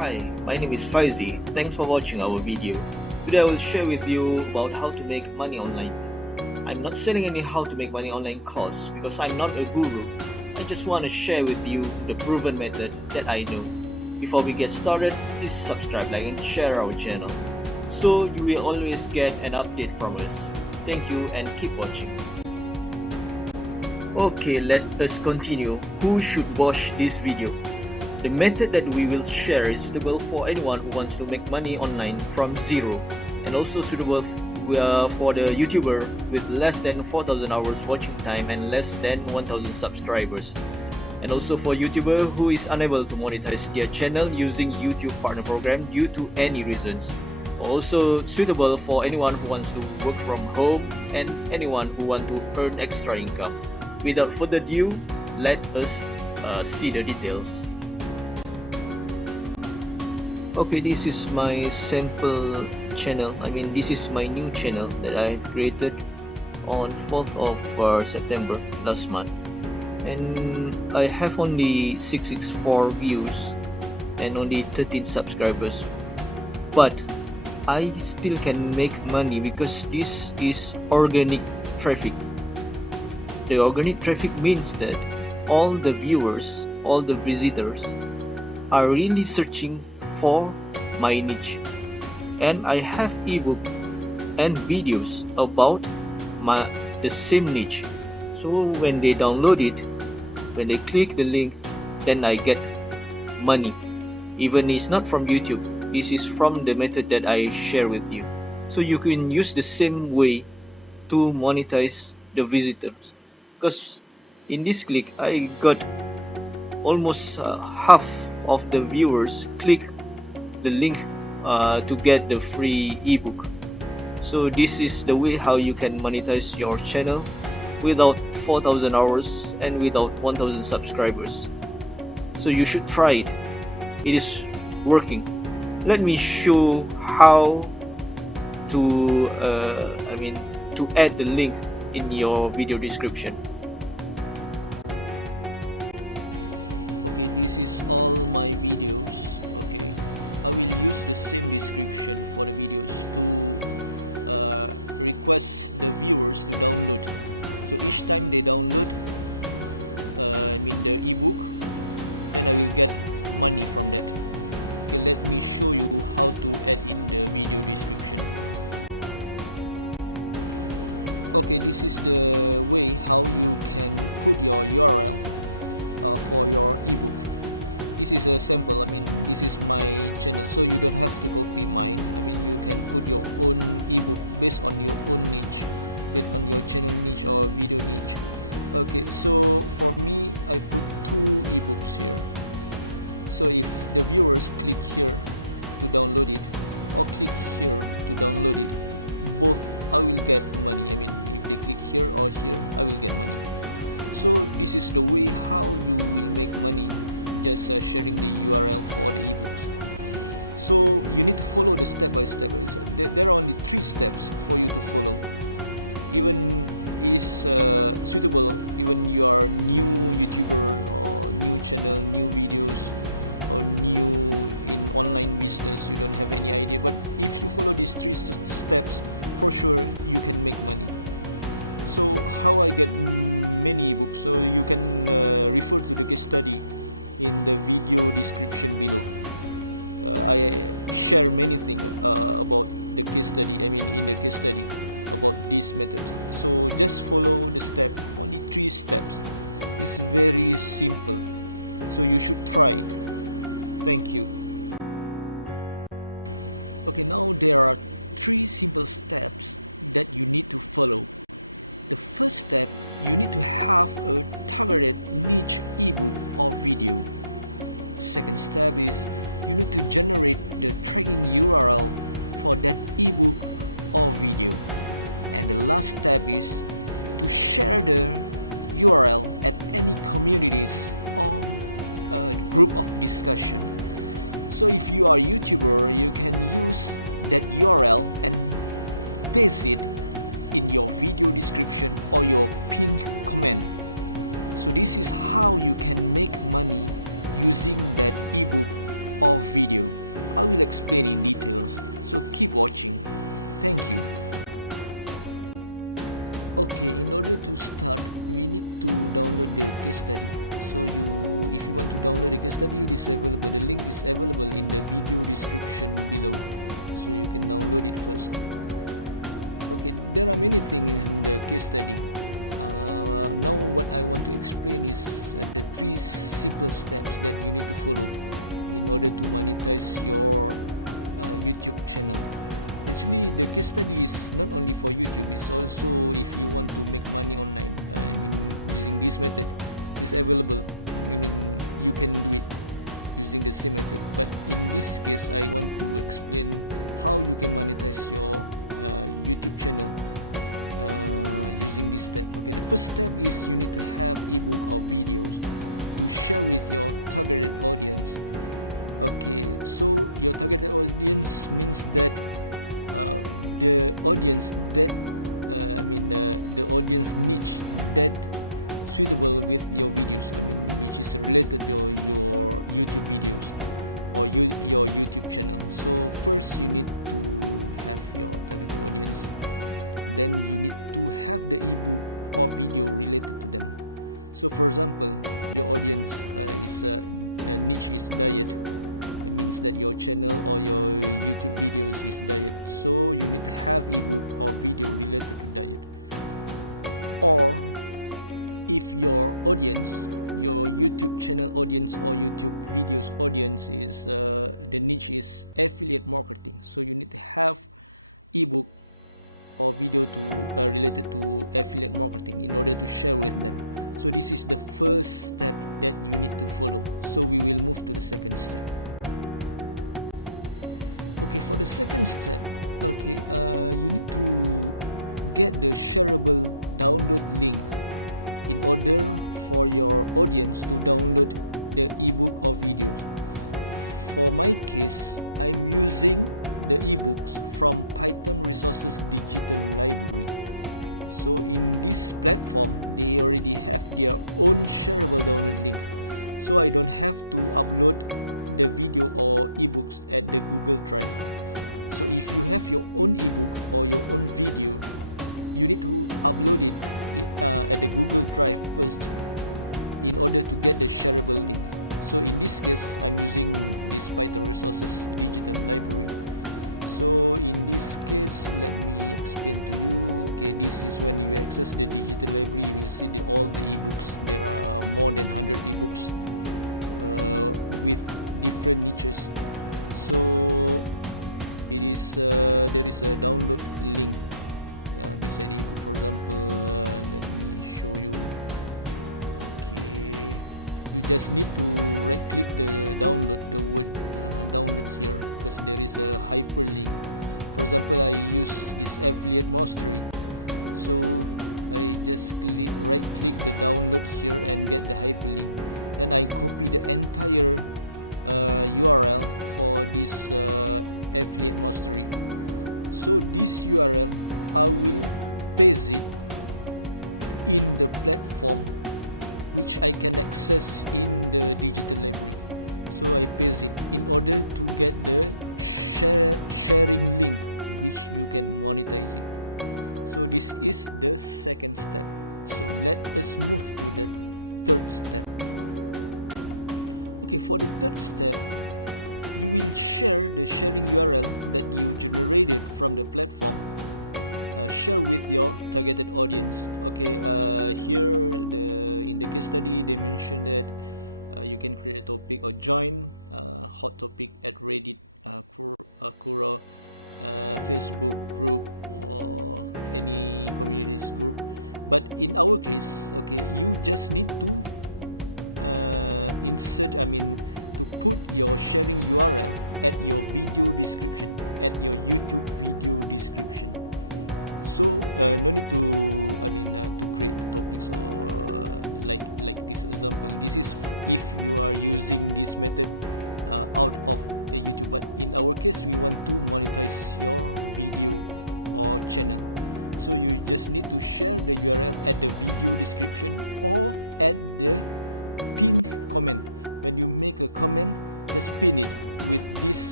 Hi, my name is Faizi. Thanks for watching our video. Today I will share with you about how to make money online. I'm not selling any how to make money online course because I'm not a guru. I just want to share with you the proven method that I know. Before we get started, please subscribe, like and share our channel so you will always get an update from us. Thank you and keep watching. Okay, let us continue. Who should watch this video? The method that we will share is suitable for anyone who wants to make money online from zero, and also suitable for the YouTuber with less than 4,000 hours watching time and less than 1,000 subscribers, and also for YouTuber who is unable to monetize their channel using YouTube Partner Program due to any reasons. Also suitable for anyone who wants to work from home and anyone who wants to earn extra income. Without further ado, let us see the details. Okay, this is my sample channel. This is my new channel that I created on 4th of September last month, and I have only 664 views and only 13 subscribers, but I still can make money because this is organic traffic. The organic traffic means that all the viewers, all the visitors are really searching for my niche, and I have ebook and videos about the same niche. So when they download it, when they click the link, then I get money. Even it's not from YouTube, this is from the method that I share with you. So you can use the same way to monetize the visitors, because in this click I got almost half of the viewers click the link to get the free ebook. So this is the way how you can monetize your channel without 4,000 hours and without 1,000 subscribers. So you should try it. It is working. Let me show how to add the link in your video description.